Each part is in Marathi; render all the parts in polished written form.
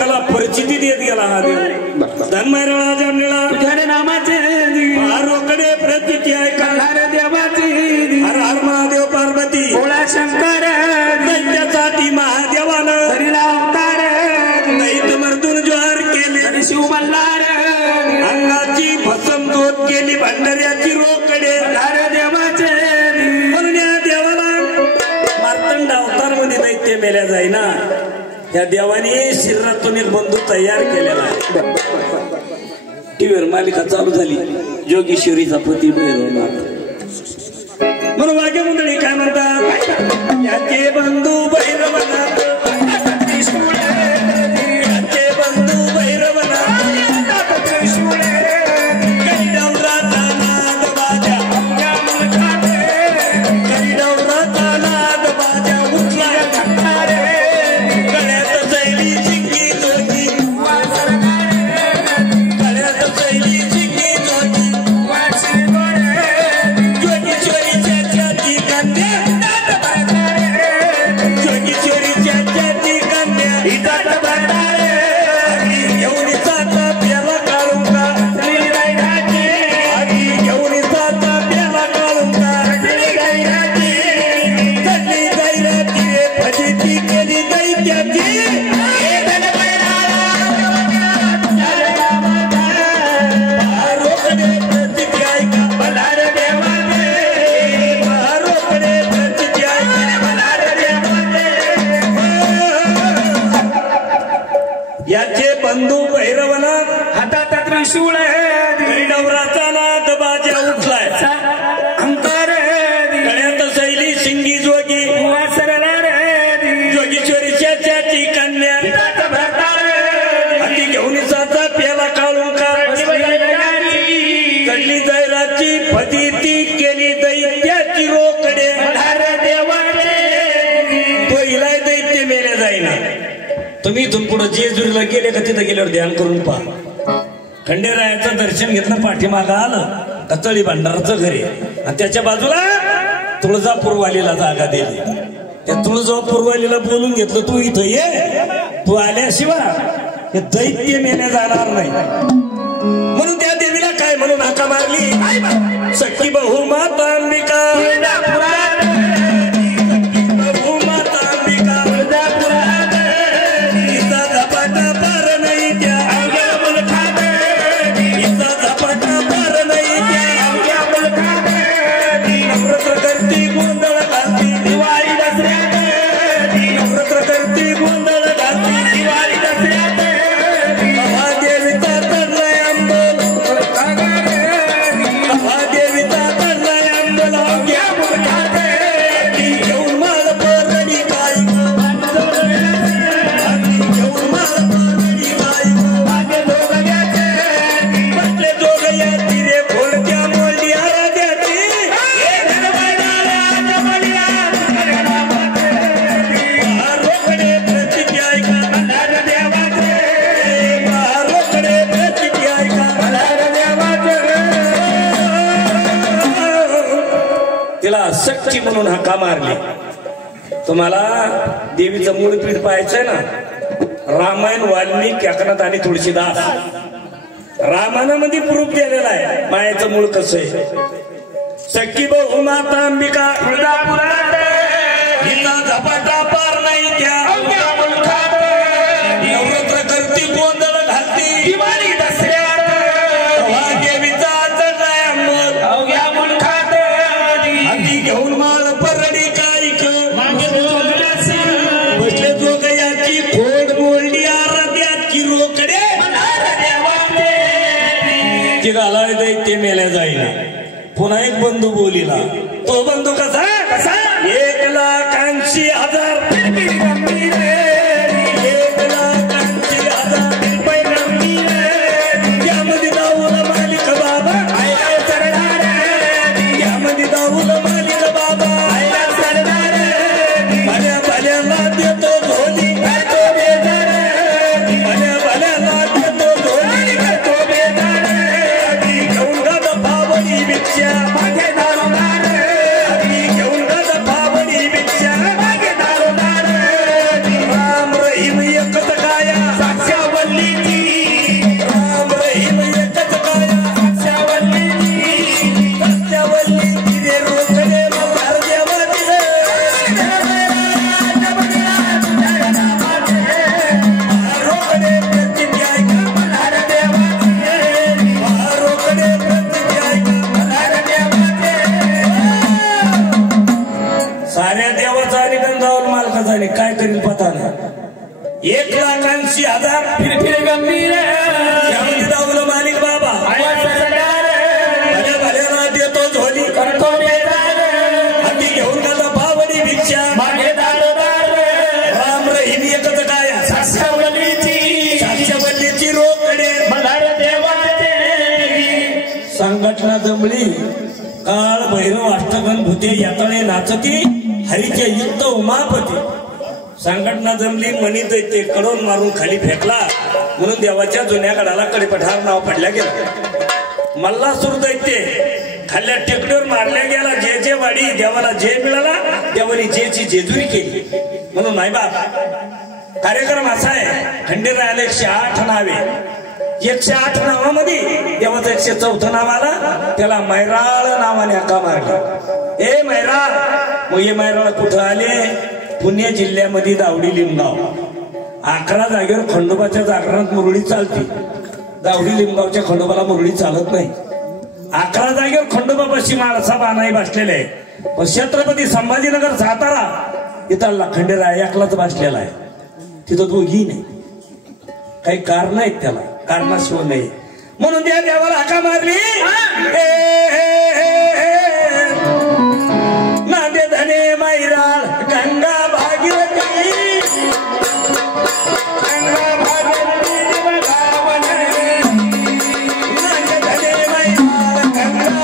लोकांना परिचिती देत गेला हा देव धनमयराळा जमलेला तुझ्या नामाचे रोकडे प्रतीची ऐका देवाची हर हर महादेव पार्वती भोळा शंकर दैत्यासाठी महादेवानं हरिला अवतार दैत मर्दून ज्वार केले शिव मल्हार अंगाची भस्म दूध केली भंडाऱ्याची रोकडे देवाचे म्हणून या देवाला मार्तंड अवतार मध्ये दैत्य मेल्या जाईना या देवाने शरीरातून एक बंधू तयार केलेला आहे टीव्हीवर मालिका चालू झाली योगेश्वरीचा पती भैरवनाथ म्हणून वाक्य मंडळी काय म्हणतात याचे बंधू भैरवनाथ याचे बंधू भैरवनाथ याचे बंधू भैरवनाथ हातात त्रिशूळ नवराचा नाद बाजा उठलाय अंकार गळ्यात शैली शिंगी जोगी जोगेश्वरीच्या त्याची कन्या हाती घेऊन साचा प्याला काढून कडली दैराची फजिती केली दैत्याची रोकडे पहिला दैत्य मेल्या जाईना तुम्ही इथून पुढे जेजुरीला गेले का तिथं गेल्यावर ध्यान करून पहा खंडेरायाचं दर्शन घेतलं पाठीमागं आलं कचळी भंडाराचं घरी आणि त्याच्या बाजूला तुळजापूरवालीला जागा दिली त्या तुळजापूरवालीला बोलून घेतलं तू इथं ये तू आल्याशिवाय हे दैत्य मेल्या जाणार नाही म्हणून त्या देवीला काय म्हणून हाका मारली सखी बहु माता अंबिका शक्ती म्हणून हाका मारली तुम्हाला देवीचं मूळ पीठ पाहायचंय ना रामायण वाल्मिकी एकनाथ आणि तुळशीदास रामायणामध्ये प्रूफ दिलेला आहे मायाचं मूळ कसं आहे सखी बहु माता अंबिका तुळजापुरात हिचा झपाटा पार नाही त्या नवरात्र करती गोंधळ घालती दिवाळी दसऱ्यात देवीचा चढलाय अंबर अवघ्या मुलखात घेऊन माळ परडी कायक बसले जोगयाची खोड मोडली आराध्याची रोकडे ती घालाय दैत्य मेल्या जाईना पुन्हा एक बंधू बोलिला तो बंधू कसा 1,80,000 यामध्ये दाऊला मालिक बाबा यामध्ये दाऊला मालिक बाबा भल्या भल्याला देतो धोनी करतो बेजार भल्या भल्याला देतो धोनी करतो बेजार घेऊन गाद भावनी भिक्षा मागे दारोदार घेऊन गाद भावनी भिक्षा मागे दारोदार 80,000 फिर गंभीर त्यामध्ये दाऊला मालिक बाबा भल्या भल्याला देतो झोली करतो बेदार हाती घेऊन गेला बावडी भिक्षा मागे दारोदार राम रहीम एकच काय साक्षवल्लीची रोकडे मल्हार देवाचे संघटना जमली काळ भैरव अष्टगण भूते यातळे नाचती हरीचे युक्त उमापती संघटना जमली मणी दैत्य कडून मारून खाली फेकला म्हणून देवाच्या जुन्या गडाला कडेपठार नाव पडल्या गेलं मल्लासूर दैत्य खाल्ल्या टेकडीवर मारल्या गेला जे जे वाडी देवाला जे मिळाला देवानी जेची जेजुरी केली म्हणून नाही बाप कार्यक्रम असा आहे खंडेरायाला 108 नावे 108 नावामध्ये देवाचं 104 नाव आला त्याला मैराळ नावाने हाका मारली ए मैराळ मग हे मैराळ कुठं आले पुणे जिल्ह्यामध्ये दावडी लिमगाव 11 जागेवर खंडोबाच्या जागरणात मुरळी चालते दावडी लिमगावच्या खंडोबाला मुरळी चालत नाही 11 जागेवर खंडोबापाशी माळसा बाणाई बसलेले आहे पण छत्रपती संभाजीनगर सातारा इथला खंडेराय एकलाच बसलेला आहे तिथं दोघी नाही काही कारण आहेत त्याला कारणाशिवाय नाही म्हणून त्या देवाला हाका मारली नांदे धने मैराळ गंगा भागीरथी गंगा भागीरथी नांदे धने मैराळ गंगा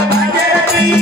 भागीरथी